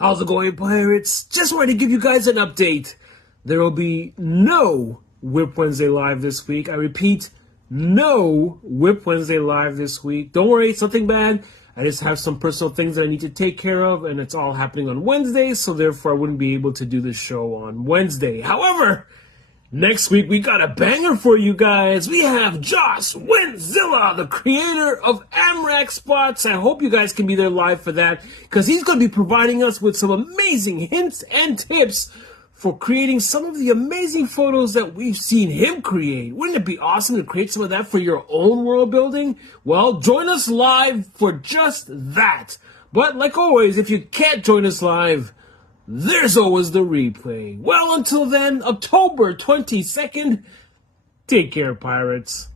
How's it going, Pirates? Just wanted to give you guys an update. There will be no Whip Wednesday Live this week. I repeat, no Whip Wednesday Live this week. Don't worry, it's nothing bad. I just have some personal things that I need to take care of, and it's all happening on Wednesday, so therefore I wouldn't be able to do this show on Wednesday. However, next week, we got a banger for you guys. We have Joss Winzilla, the creator of Amrak Spots. I hope you guys can be there live for that, because he's going to be providing us with some amazing hints and tips for creating some of the amazing photos that we've seen him create. Wouldn't it be awesome to create some of that for your own world building? Well, join us live for just that. But like always, if you can't join us live, there's always the replay. Well, until then, October 22nd, take care, Pirates.